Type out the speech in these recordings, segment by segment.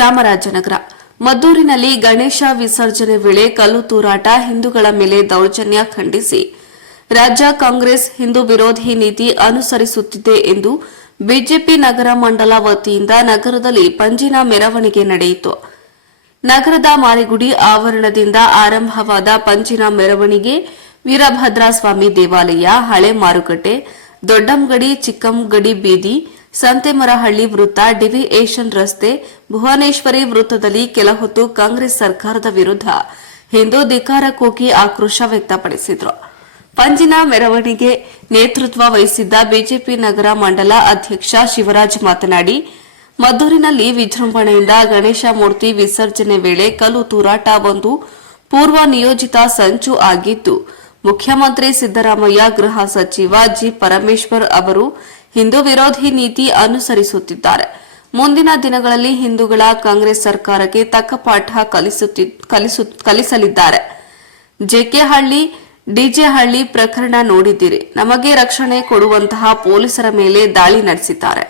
ಚಾಮರಾಜನಗರ ಮದ್ದೂರಿನಲ್ಲಿ ಗಣೇಶ ವಿಸರ್ಜನೆ ವೇಳೆ ಕಲ್ಲು ತೂರಾಟ, ಹಿಂದೂಗಳ ಮೇಲೆ ದೌರ್ಜನ್ಯ ಖಂಡಿಸಿ ರಾಜ್ಯ ಕಾಂಗ್ರೆಸ್ ಹಿಂದೂ ವಿರೋಧಿ ನೀತಿ ಅನುಸರಿಸುತ್ತಿದೆ ಎಂದು ಬಿಜೆಪಿ ನಗರ ಮಂಡಲ ವತಿಯಿಂದ ನಗರದಲ್ಲಿ ಪಂಜಿನ ಮೆರವಣಿಗೆ ನಡೆಯಿತು. ನಗರದ ಮಾರಿಗುಡಿ ಆವರಣದಿಂದ ಆರಂಭವಾದ ಪಂಜಿನ ಮೆರವಣಿಗೆ ವೀರಭದ್ರಸ್ವಾಮಿ ದೇವಾಲಯ, ಹಳೆ ಮಾರುಕಟ್ಟೆ, ದೊಡ್ಡಂಗಡಿ, ಚಿಕ್ಕಂಗಡಿ ಬೀದಿ, ಸಂತೆಮರಹಳ್ಳಿ ವೃತ್ತ, ಡಿವಿಯೇಷನ್ ರಸ್ತೆ, ಭುವನೇಶ್ವರಿ ವೃತ್ತದಲ್ಲಿ ಕೆಲ ಹೊತ್ತು ಕಾಂಗ್ರೆಸ್ ಸರ್ಕಾರದ ವಿರುದ್ಧ ಹಿಂದೂ ಧಿಕ್ಕಾರ ಕೂಗಿ ಆಕ್ರೋಶ ವ್ಯಕ್ತಪಡಿಸಿದರು. ಪಂಜಿನ ಮೆರವಣಿಗೆ ನೇತೃತ್ವ ವಹಿಸಿದ್ದ ಬಿಜೆಪಿ ನಗರ ಮಂಡಲ ಅಧ್ಯಕ್ಷ ಶಿವರಾಜ್ ಮಾತನಾಡಿ, ಮದ್ದೂರಿನಲ್ಲಿ ವಿಜೃಂಭಣೆಯಿಂದ ಗಣೇಶ ಮೂರ್ತಿ ವಿಸರ್ಜನೆ ವೇಳೆ ಕಲ್ಲು ತೂರಾಟ ಒಂದು ಪೂರ್ವ ನಿಯೋಜಿತ ಸಂಚು ಆಗಿದ್ದು, ಮುಖ್ಯಮಂತ್ರಿ ಸಿದ್ದರಾಮಯ್ಯ, ಗೃಹ ಸಚಿವ ಜಿ. ಪರಮೇಶ್ವರ್ ಅವರು ಹಿಂದೂ ವಿರೋಧಿ ನೀತಿ ಅನುಸರಿಸುತ್ತಿದ್ದಾರೆ. ಮುಂದಿನ ದಿನಗಳಲ್ಲಿ ಹಿಂದೂಗಳ ಕಾಂಗ್ರೆಸ್ ಸರ್ಕಾರಕ್ಕೆ ತಕ್ಕ ಪಾಠ ಕಲಿಸಲಿದ್ದಾರೆ. ಜೆಕೆ ಹಳ್ಳಿ, ಡಿಜೆ ಹಳ್ಳಿ ಪ್ರಕರಣ ನೋಡಿದ್ದೀರಿ. ನಮಗೆ ರಕ್ಷಣೆ ಕೊಡುವಂತಹ ಪೊಲೀಸರ ಮೇಲೆ ದಾಳಿ ನಡೆಸಿದ್ದಾರೆ.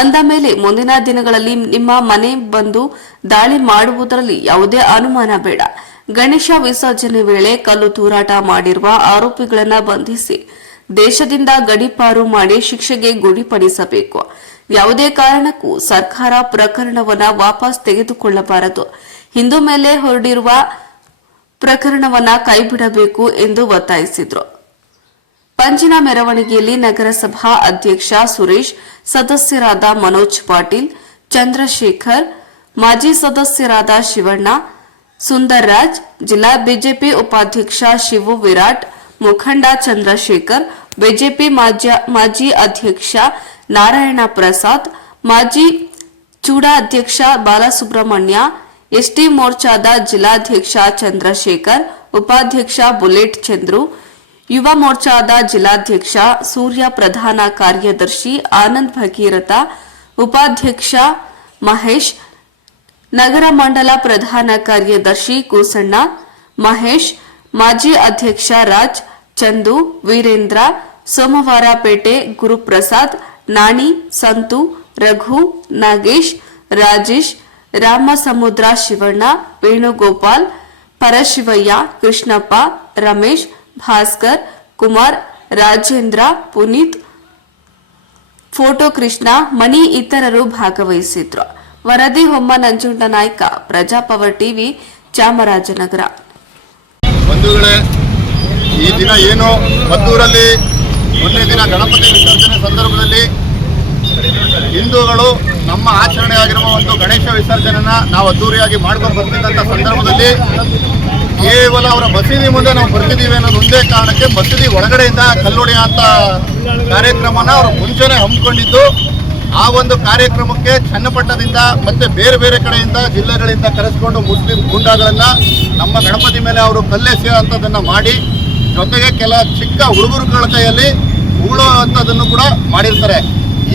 ಅಂದ ಮೇಲೆ ಮುಂದಿನ ದಿನಗಳಲ್ಲಿ ನಿಮ್ಮ ಮನೆ ಬಂದು ದಾಳಿ ಮಾಡುವುದರಲ್ಲಿ ಯಾವುದೇ ಅನುಮಾನ ಬೇಡ. ಗಣೇಶ ವಿಸರ್ಜನೆ ವೇಳೆ ಕಲ್ಲು ತೂರಾಟ ಮಾಡಿರುವ ಆರೋಪಿಗಳನ್ನು ಬಂಧಿಸಿ ದೇಶದಿಂದ ಗಡೀಪಾರು ಮಾಡಿ ಶಿಕ್ಷೆಗೆ ಗುರಿಪಡಿಸಬೇಕು. ಯಾವುದೇ ಕಾರಣಕ್ಕೂ ಸರ್ಕಾರ ಪ್ರಕರಣವನ್ನು ವಾಪಸ್ ತೆಗೆದುಕೊಳ್ಳಬಾರದು. ಹಿಂದೂ ಮೇಲೆ ಹೊರಡಿರುವ ಪ್ರಕರಣವನ್ನು ಕೈಬಿಡಬೇಕು ಎಂದು ಒತ್ತಾಯಿಸಿದರು. ಪಂಜಿನ ಮೆರವಣಿಗೆಯಲ್ಲಿ ನಗರಸಭಾ ಅಧ್ಯಕ್ಷ ಸುರೇಶ್, ಸದಸ್ಯರಾದ ಮನೋಜ್ ಪಾಟೀಲ್, ಚಂದ್ರಶೇಖರ್, ಮಾಜಿ ಸದಸ್ಯರಾದ ಶಿವಣ್ಣ, ಸುಂದರ್ರಾಜ್, ಜಿಲ್ಲಾ ಬಿಜೆಪಿ ಉಪಾಧ್ಯಕ್ಷ ಶಿವು ವಿರಾಟ್, ಮುಖಂಡ ಚಂದ್ರಶೇಖರ್, ಬಿಜೆಪಿ ಮಾಜಿ ಅಧ್ಯಕ್ಷ ನಾರಾಯಣ ಪ್ರಸಾದ್, ಮಾಜಿ ಚೂಡಾ ಅಧ್ಯಕ್ಷ ಬಾಲಸುಬ್ರಹ್ಮಣ್ಯ, ಎಸ್ಟಿ ಮೋರ್ಚಾದ ಜಿಲ್ಲಾಧ್ಯಕ್ಷ ಚಂದ್ರಶೇಖರ್, ಉಪಾಧ್ಯಕ್ಷ ಬುಲೆಟ್ ಚಂದ್ರು, ಯುವ ಮೋರ್ಚಾದ ಜಿಲ್ಲಾಧ್ಯಕ್ಷ ಸೂರ್ಯ, ಪ್ರಧಾನ ಕಾರ್ಯದರ್ಶಿ ಆನಂದ್ ಭಗೀರಥ, ಉಪಾಧ್ಯಕ್ಷ ಮಹೇಶ್, ನಗರ ಮಂಡಲ ಪ್ರಧಾನ ಕಾರ್ಯದರ್ಶಿ ಕೂಸಣ್ಣ, ಮಹೇಶ್, ಮಾಜಿ ಅಧ್ಯಕ್ಷ ರಾಜ್, ಚಂದು, ವೀರೇಂದ್ರ, ಸೋಮವಾರಪೇಟೆ ಗುರುಪ್ರಸಾದ್, ನಾಣಿ, ಸಂತು, ರಘು, ನಾಗೇಶ್, ರಾಜೇಶ್, ರಾಮಸಮುದ್ರ, ಶಿವಣ್ಣ, ವೇಣುಗೋಪಾಲ್, ಪರಶಿವಯ್ಯ, ಕೃಷ್ಣಪ್ಪ, ರಮೇಶ್, ಭಾಸ್ಕರ್, ಕುಮಾರ್, ರಾಜೇಂದ್ರ, ಪುನೀತ್, ಫೋಟೋ ಕೃಷ್ಣ, ಮಣಿ ಇತರರು ಭಾಗವಹಿಸಿದ್ರು. ವರದಿ ಹೊಮ್ಮ ನಂಜುಂಡನಾಯ್ಕ, ಪ್ರಜಾಪವರ್ ಟಿವಿ, ಚಾಮರಾಜನಗರ. ಬಂಧುಗಳೇ, ಈ ದಿನ ಏನು ಮದ್ದೂರಲ್ಲಿ ಮೊನ್ನೆ ದಿನ ಗಣಪತಿ ವಿಸರ್ಜನೆ ಸಂದರ್ಭದಲ್ಲಿ ಹಿಂದೂಗಳು ನಮ್ಮ ಆಚರಣೆ ಆಗಿರುವ ಒಂದು ಗಣೇಶ ವಿಸರ್ಜನೆನ ನಾವು ಅದ್ದೂರಿಯಾಗಿ ಮಾಡ್ಕೊಂಡು ಬರ್ತಿದ್ದಂಥ ಸಂದರ್ಭದಲ್ಲಿ ಕೇವಲ ಅವರ ಮಸೀದಿ ಮುಂದೆ ನಾವು ಬರ್ತಿದ್ದೀವಿ ಅನ್ನೋದು ಒಂದೇ ಕಾರಣಕ್ಕೆ ಮಸೀದಿ ಒಳಗಡೆಯಿಂದ ಕಲ್ಲೊಡೆಯುವಂಥ ಕಾರ್ಯಕ್ರಮನ ಅವರು ಮುಂಚೆನೇ ಹಮ್ಮಿಕೊಂಡಿದ್ದು. ಆ ಒಂದು ಕಾರ್ಯಕ್ರಮಕ್ಕೆ ಚನ್ನಪಟ್ಟಣದಿಂದ ಮತ್ತೆ ಬೇರೆ ಬೇರೆ ಕಡೆಯಿಂದ ಜಿಲ್ಲೆಗಳಿಂದ ಕರೆಸ್ಕೊಂಡು ಮುಸ್ಲಿಂ ಗೂಂಡಾಗಳನ್ನು ನಮ್ಮ ಗಣಪತಿ ಮೇಲೆ ಅವರು ಕಲ್ಲೆಸೆಯುವಂಥದ್ದನ್ನು ಮಾಡಿ, ಜೊತೆಗೆ ಕೆಲ ಚಿಕ್ಕ ಹುಡುಗರುಗಳ ಕೈಯಲ್ಲಿ ಉಗುಳುವಂಥದ್ದನ್ನು ಕೂಡ ಮಾಡಿರ್ತಾರೆ.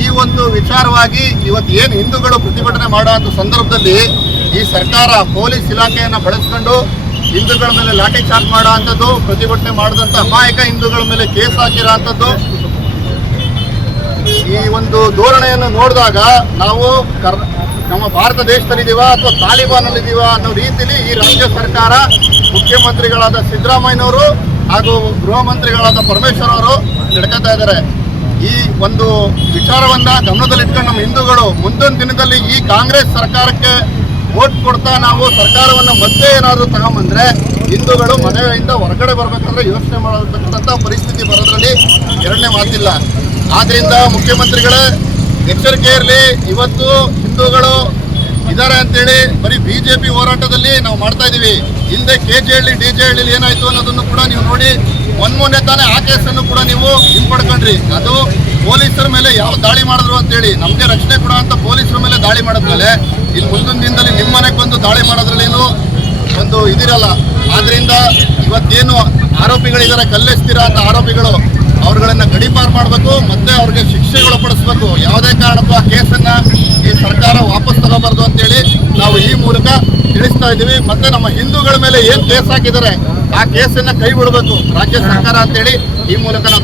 ಈ ಒಂದು ವಿಚಾರವಾಗಿ ಇವತ್ತು ಏನು ಹಿಂದೂಗಳು ಪ್ರತಿಭಟನೆ ಮಾಡುವಂಥ ಸಂದರ್ಭದಲ್ಲಿ ಈ ಸರ್ಕಾರ ಪೊಲೀಸ್ ಇಲಾಖೆಯನ್ನು ಬಳಸ್ಕೊಂಡು ಹಿಂದೂಗಳ ಮೇಲೆ ಲಾಠಿ ಚಾರ್ಜ್ ಮಾಡೋ ಅಂಥದ್ದು, ಪ್ರತಿಭಟನೆ ಮಾಡಿದಂಥ ಅಮಾಯಕ ಹಿಂದೂಗಳ ಮೇಲೆ ಕೇಸ್ ಹಾಕಿರೋ ಅಂಥದ್ದು, ಈ ಒಂದು ಧೋರಣೆಯನ್ನು ನೋಡಿದಾಗ ನಾವು ನಮ್ಮ ಭಾರತ ದೇಶದಲ್ಲಿದ್ದೀವ ಅಥವಾ ತಾಲಿಬಾನಲ್ಲಿದ್ದೀವ ಅನ್ನೋ ರೀತಿಯಲ್ಲಿ ಈ ರಾಜ್ಯ ಸರ್ಕಾರ, ಮುಖ್ಯಮಂತ್ರಿಗಳಾದ ಸಿದ್ದರಾಮಯ್ಯನವರು ಹಾಗೂ ಗೃಹ ಮಂತ್ರಿಗಳಾದ ಪರಮೇಶ್ವರ್ ಅವರು ನಡ್ಕೊತಾ ಇದ್ದಾರೆ. ಈ ಒಂದು ವಿಚಾರವನ್ನು ಗಮನದಲ್ಲಿಟ್ಕೊಂಡು ನಮ್ಮ ಹಿಂದೂಗಳು ಮುಂದಿನ ದಿನದಲ್ಲಿ ಈ ಕಾಂಗ್ರೆಸ್ ಸರ್ಕಾರಕ್ಕೆ ವೋಟ್ ಕೊಡ್ತಾ ನಾವು ಸರ್ಕಾರವನ್ನು ಮತ್ತೆ ಏನಾದರೂ ತಗೊಂಬಂದ್ರೆ ಹಿಂದೂಗಳು ಮನೆಯಿಂದ ಹೊರಗಡೆ ಬರಬೇಕಂದ್ರೆ ಯೋಚನೆ ಮಾಡತಕ್ಕಂಥ ಪರಿಸ್ಥಿತಿ ಬರೋದ್ರಲ್ಲಿ ಎರಡನೇ ಮಾತಿಲ್ಲ. ಆದ್ದರಿಂದ ಮುಖ್ಯಮಂತ್ರಿಗಳೇ ಎಚ್ಚರಿಕೆ ಇರಲಿ. ಇವತ್ತು ಹಿಂದೂಗಳು ಇದ್ದಾರೆ ಅಂತೇಳಿ ಬರೀ ಬಿಜೆಪಿ ಹೋರಾಟದಲ್ಲಿ ನಾವು ಮಾಡ್ತಾ ಇದ್ದೀವಿ. ಹಿಂದೆ ಕೆಜೆ ಹಳ್ಳಿ, ಡಿಜೆ ಹಳ್ಳಿಲಿ ಏನಾಯ್ತು ಅನ್ನೋದನ್ನು ಕೂಡ ನೀವು ನೋಡಿ. ಮೊನ್ನೆ ತಾನೇ ಆ ಕೇಸನ್ನು ಕೂಡ ನೀವು ಹಿಂಪಡ್ಕೊಂಡ್ರಿ. ಅದು ಪೊಲೀಸರ ಮೇಲೆ ಯಾವ ದಾಳಿ ಮಾಡಿದ್ರು ಅಂತೇಳಿ, ನಮಗೆ ರಕ್ಷಣೆ ಕೊಡುವಂಥ ಪೊಲೀಸರ ಮೇಲೆ ದಾಳಿ ಮಾಡಿದ್ಮೇಲೆ ಇಲ್ಲಿ ಮುಂದಿನ ದಿನದಲ್ಲಿ ನಿಮ್ಮ ಮನೆಗೆ ಬಂದು ದಾಳಿ ಮಾಡೋದ್ರಲ್ಲೇನು ಒಂದು ಇದಿರಲ್ಲ. ಆದ್ದರಿಂದ ಇವತ್ತೇನು ಆರೋಪಿಗಳಿದ್ದಾರೆ, ಕಲ್ಲೆಸ್ತಿರೋ ಅಂತ ಆರೋಪಿಗಳು, ಅವ್ರುಗಳನ್ನ ಗಡೀಪಾರು ಮಾಡಬೇಕು, ಮತ್ತೆ ಅವ್ರಿಗೆ ಶಿಕ್ಷೆಗೊಳಪಡಿಸಬೇಕು. ಯಾವುದೇ ಕಾರಣಕ್ಕೂ ಆ ಕೇಸನ್ನು ಈ ಸರ್ಕಾರ ವಾಪಸ್ ತಗೋಬಾರ್ದು ಅಂತೇಳಿ ನಾವು ಈ ಮೂಲಕ ತಿಳಿಸ್ತಾ ಇದ್ದೀವಿ. ಮತ್ತೆ ನಮ್ಮ ಹಿಂದೂಗಳ ಮೇಲೆ ಏನು ಕೇಸ್ ಹಾಕಿದ್ದಾರೆ ಆ ಕೇಸನ್ನು ಕೈ ಬಿಡಬೇಕು ರಾಜ್ಯ ಸರ್ಕಾರ ಅಂತೇಳಿ ಈ ಮೂಲಕ ನಾವು